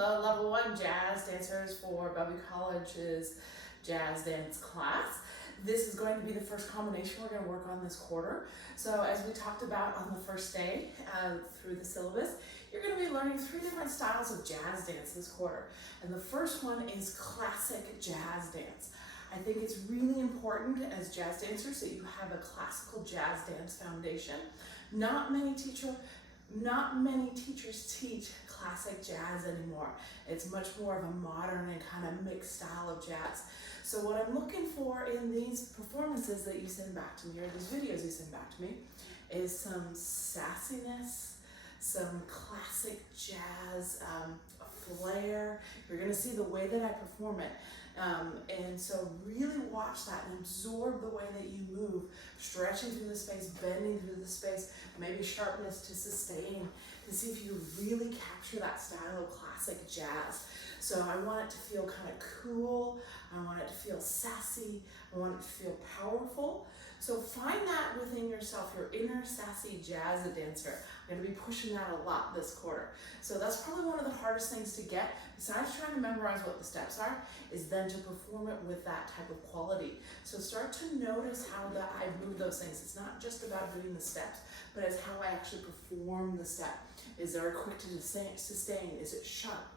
Hello, level 1 jazz dancers for Bellevue College's jazz dance class. This is going to be the first combination we're going to work on this quarter. So as we talked about on the first day through the syllabus, you're going to be learning 3 different styles of jazz dance this quarter. And the first one is classic jazz dance. I think it's really important as jazz dancers that you have a classical jazz dance foundation. Not many teachers teach classic jazz anymore. It's much more of a modern and kind of mixed style of jazz. So what I'm looking for in these performances that you send back to me, or these videos you send back to me, is some sassiness, some classic jazz flair. You're going to see the way that I perform it. And so really watch that and absorb the way that you move, stretching through the space, bending through the space, maybe sharpness to sustain, to see if you really capture that style of classic jazz. So I want it to feel kind of cool, I want it to feel sassy, I want it to feel powerful. So find that within yourself, your inner sassy jazz dancer. I'm going to be pushing that a lot this quarter. So that's probably one of the hardest things to get, besides trying to memorize what the steps are, is then to perform it with that type of quality. So start to notice how that I move those things. It's not just about doing the steps, but it's how I actually perform the step. Is there a quick to sustain? Is it sharp?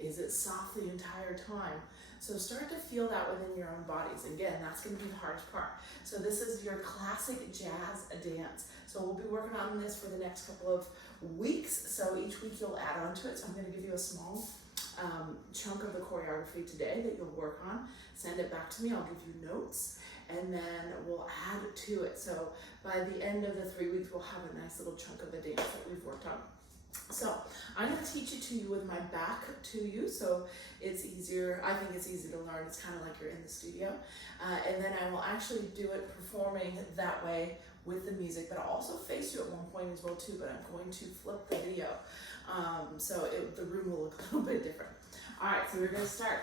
Is it soft the entire time? So start to feel that within your own bodies. Again, that's going to be the hardest part. So this is your classic jazz dance. So we'll be working on this for the next couple of weeks. So each week you'll add on to it. So I'm going to give you a small chunk of the choreography today that you'll work on. Send it back to me. I'll give you notes, and then we'll add to it. So by the end of the 3 weeks, we'll have a nice little chunk of the dance that we've worked on. So I'm going to teach it to you with my back to you, so it's easier. I think it's easy to learn. It's kind of like you're in the studio. And then I will actually do it performing that way with the music, but I'll also face you at one point as well too, but I'm going to flip the video. So the room will look a little bit different. All right, so we're going to start.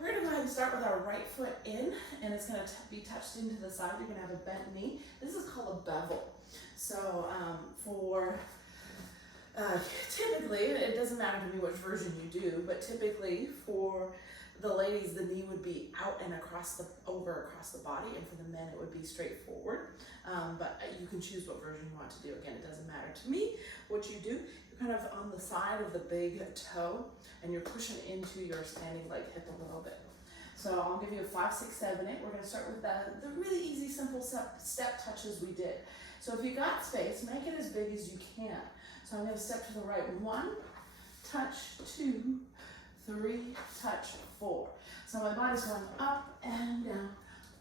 We're going to go ahead and start with our right foot in, and it's going to be touched into the side. You're going to have a bent knee. This is called a bevel. So typically, it doesn't matter to me which version you do, but typically for the ladies, the knee would be out and across the body, and for the men, it would be straight forward. But you can choose what version you want to do. Again, it doesn't matter to me what you do. You're kind of on the side of the big toe, and you're pushing into your standing leg hip a little bit. So I'll give you a 5, 6, 7, 8. We're going to start with the really easy, simple step touches we did. So if you got space, make it as big as you can. So I'm going to step to the right. 1, touch, 2, 3, touch, 4. So my body's going up and down,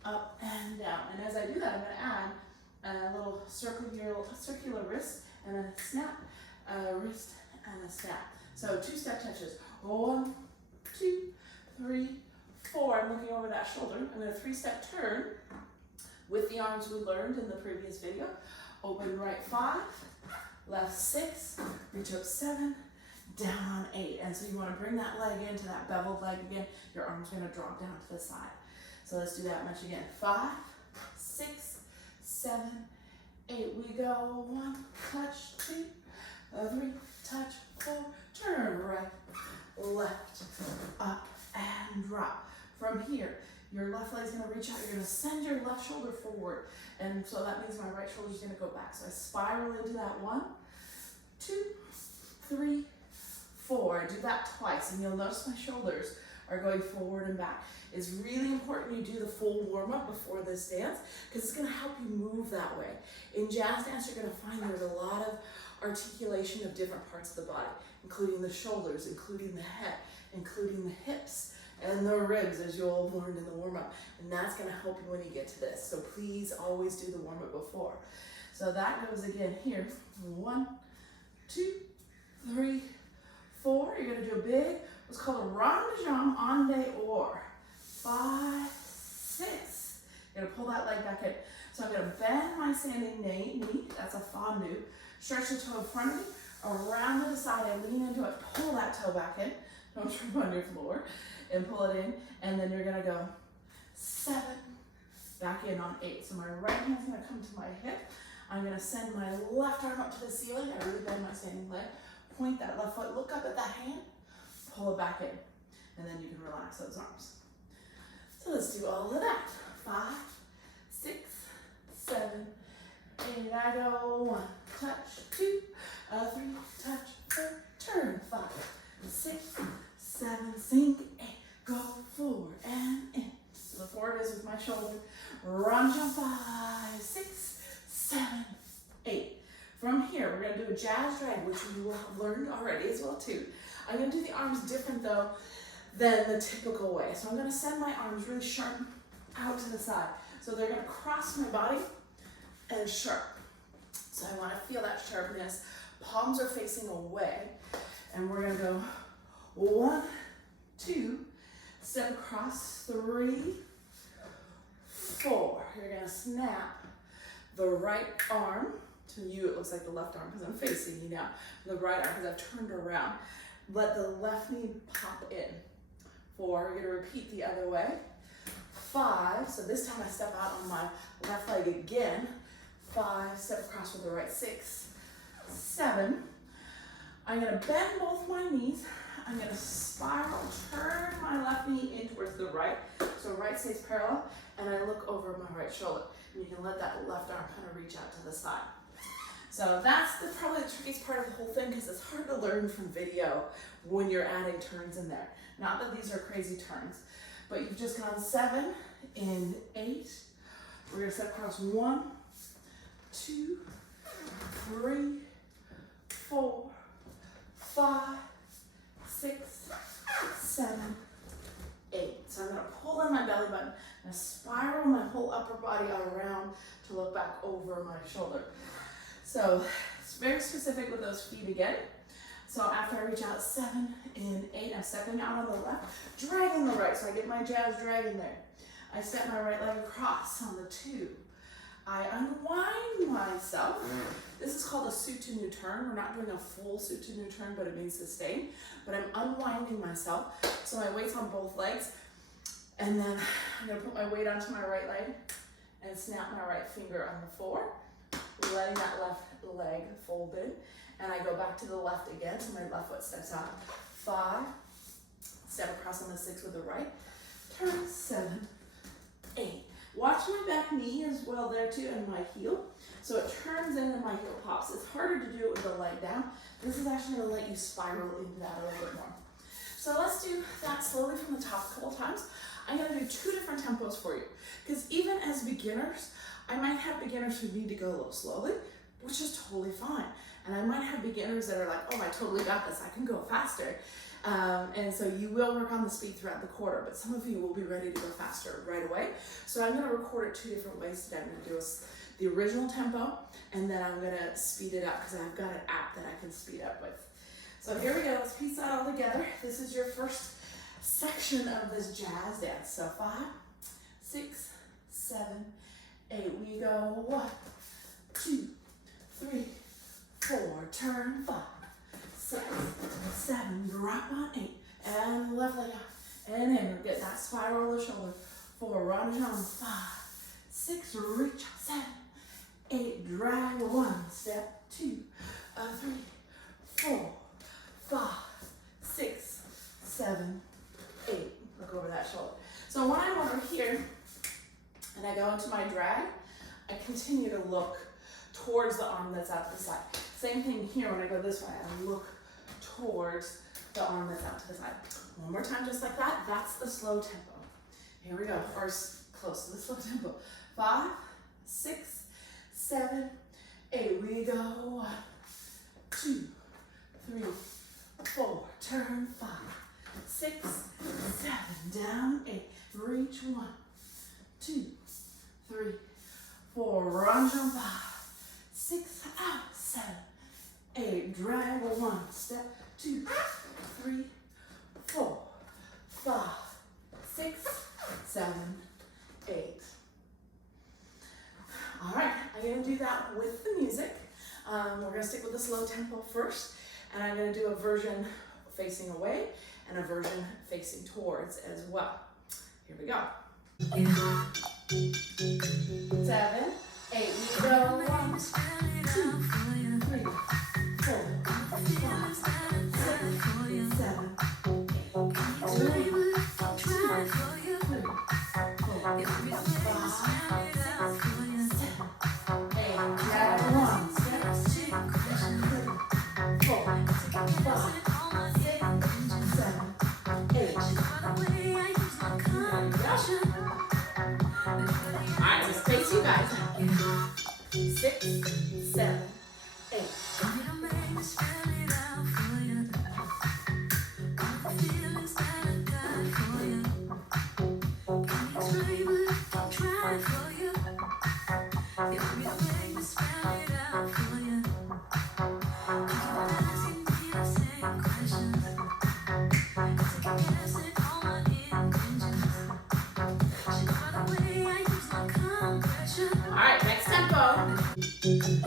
up and down. And as I do that, I'm going to add a little circular wrist and a snap, wrist and a snap. So 2 step touches. 1, 2, 3, 4. I'm looking over that shoulder. I'm going to 3-step turn with the arms we learned in the previous video. Open right 5. Left 6, reach up 7, down 8. And so you want to bring that leg into that beveled leg again. Your arm's going to drop down to the side. So let's do that much again. 5, 6, 7, 8. We go 1, touch, 2, 3, touch, 4, turn right, left, up, and drop. From here, your left leg's going to reach out. You're going to send your left shoulder forward. And so that means my right shoulder's going to go back. So I spiral into that 1, 2, 3, 4. I do that twice, and you'll notice my shoulders are going forward and back. It's really important you do the full warm-up before this dance, because it's going to help you move that way. In jazz dance, you're going to find there's a lot of articulation of different parts of the body, including the shoulders, including the head, including the hips, and the ribs, as you all learned in the warm-up. And that's going to help you when you get to this. So please always do the warm-up before. So that goes again here. 1, 2, 3, 4. You're going to do a big, what's called a rond de jambe en dehors. 5, 6. You're going to pull that leg back in. So I'm going to bend my standing knee. That's a fondue. Stretch the toe in front of me. Around to the side, I lean into it. Pull that toe back in. Don't trip on your floor. And pull it in, and then you're going to go 7, back in on 8. So my right hand's going to come to my hip. I'm going to send my left arm up to the ceiling. I really bend my standing leg. Point that left foot, look up at that hand, pull it back in, and then you can relax those arms. So let's do all of that. 5, 6, 7, 8. I go 1, touch, 2, 3, touch, 4, turn, 5, 6, 7, sink, 8, go forward and in. So the forward is with my shoulder. Run, jump, 5, 6, 7, 8. From here, we're gonna do a jazz drag, which you will have learned already as well too. I'm gonna do the arms different though than the typical way. So I'm gonna send my arms really sharp out to the side. So they're gonna cross my body and sharp. So I wanna feel that sharpness. Palms are facing away. And we're gonna go 1, 2, step across, 3, 4. You're gonna snap the right arm. To you, it looks like the left arm because I'm facing you now. The right arm because I've turned around. Let the left knee pop in. 4, you're gonna repeat the other way. 5, so this time I step out on my left leg again. 5, step across with the right. 6, 7. I'm gonna bend both my knees. I'm gonna spiral, turn my left knee in towards the right. So right stays parallel, and I look over my right shoulder. And you can let that left arm kind of reach out to the side. So that's probably the trickiest part of the whole thing because it's hard to learn from video when you're adding turns in there. Not that these are crazy turns, but you've just gone 7 in 8. We're gonna step across 1, 2, 3, 4, 5, 6, 7, 8. So I'm gonna pull in my belly button and spiral my whole upper body around to look back over my shoulder. So it's very specific with those feet again. So after I reach out 7 in 8, I'm stepping out on the left, dragging the right. So I get my jazz drag in there. I step my right leg across on the 2. I unwind myself. This is called a suit to new turn. We're not doing a full suit to new turn, but it means sustain. But I'm unwinding myself. So my weight's on both legs. And then I'm gonna put my weight onto my right leg and snap my right finger on the 4, letting that left leg fold in. And I go back to the left again, so my left foot steps out. 5, step across on the 6 with the right, turn, 7, 8. Watch my back knee as well there too, and my heel. So it turns in and my heel pops. It's harder to do it with the leg down. This is actually gonna let you spiral into that a little bit more. So let's do that slowly from the top a couple times. I'm gonna do 2 different tempos for you. Because even as beginners, I might have beginners who need to go a little slowly, which is totally fine. And I might have beginners that are like, oh, I totally got this, I can go faster. And so you will work on the speed throughout the quarter, but some of you will be ready to go faster right away. So I'm gonna record it 2 different ways today. I'm gonna do the original tempo, and then I'm gonna speed it up because I've got an app that I can speed up with. So here we go, let's piece that all together. This is your first section of this jazz dance. So 5, 6, 7, 8. We go 1, 2, 3, 4, turn 5, 6, 7, drop on 8, and left leg out, and in, get that spiral of the shoulder. 4, run it on, 5, 6, reach, 7, 8, drag 1, step 2, 3, 4, 5, 6, 7, 8. Look over that shoulder. So when I'm over here and I go into my drag, I continue to look towards the arm that's out to the side. Same thing here when I go this way, I look towards the arm that's out to the side. One more time, just like that. That's the slow tempo. Here we go, or close to the slow tempo. 5, 6, 7, 8. We go 1, 2, 3, 4. Turn 5, 6, 7. Down 8. Reach 1, 2, 3, 4. Run, jump 5, 6, out, 7, 8. Drag 1. Step 2, 3, 4, 5, 6, 7, 8. All right, I'm gonna do that with the music. We're gonna stick with the slow tempo first, and I'm gonna do a version facing away and a version facing towards as well. Here we go. 7, 8, we go 1, 2, 3, 4, 5, 6, 7,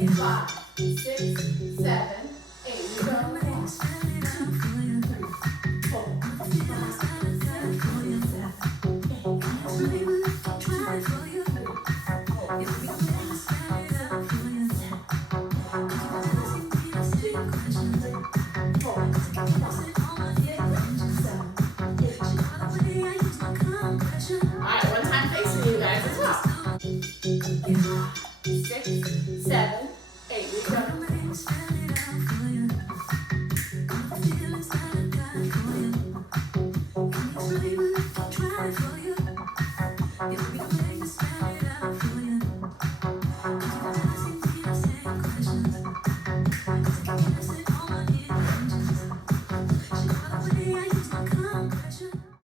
5, 6, 7, 8. We go. 1, 2, 3, 4, 5, 6, 7, 8. Alright, one time facing you guys as well. 6, 7, 8. We go. 'Cause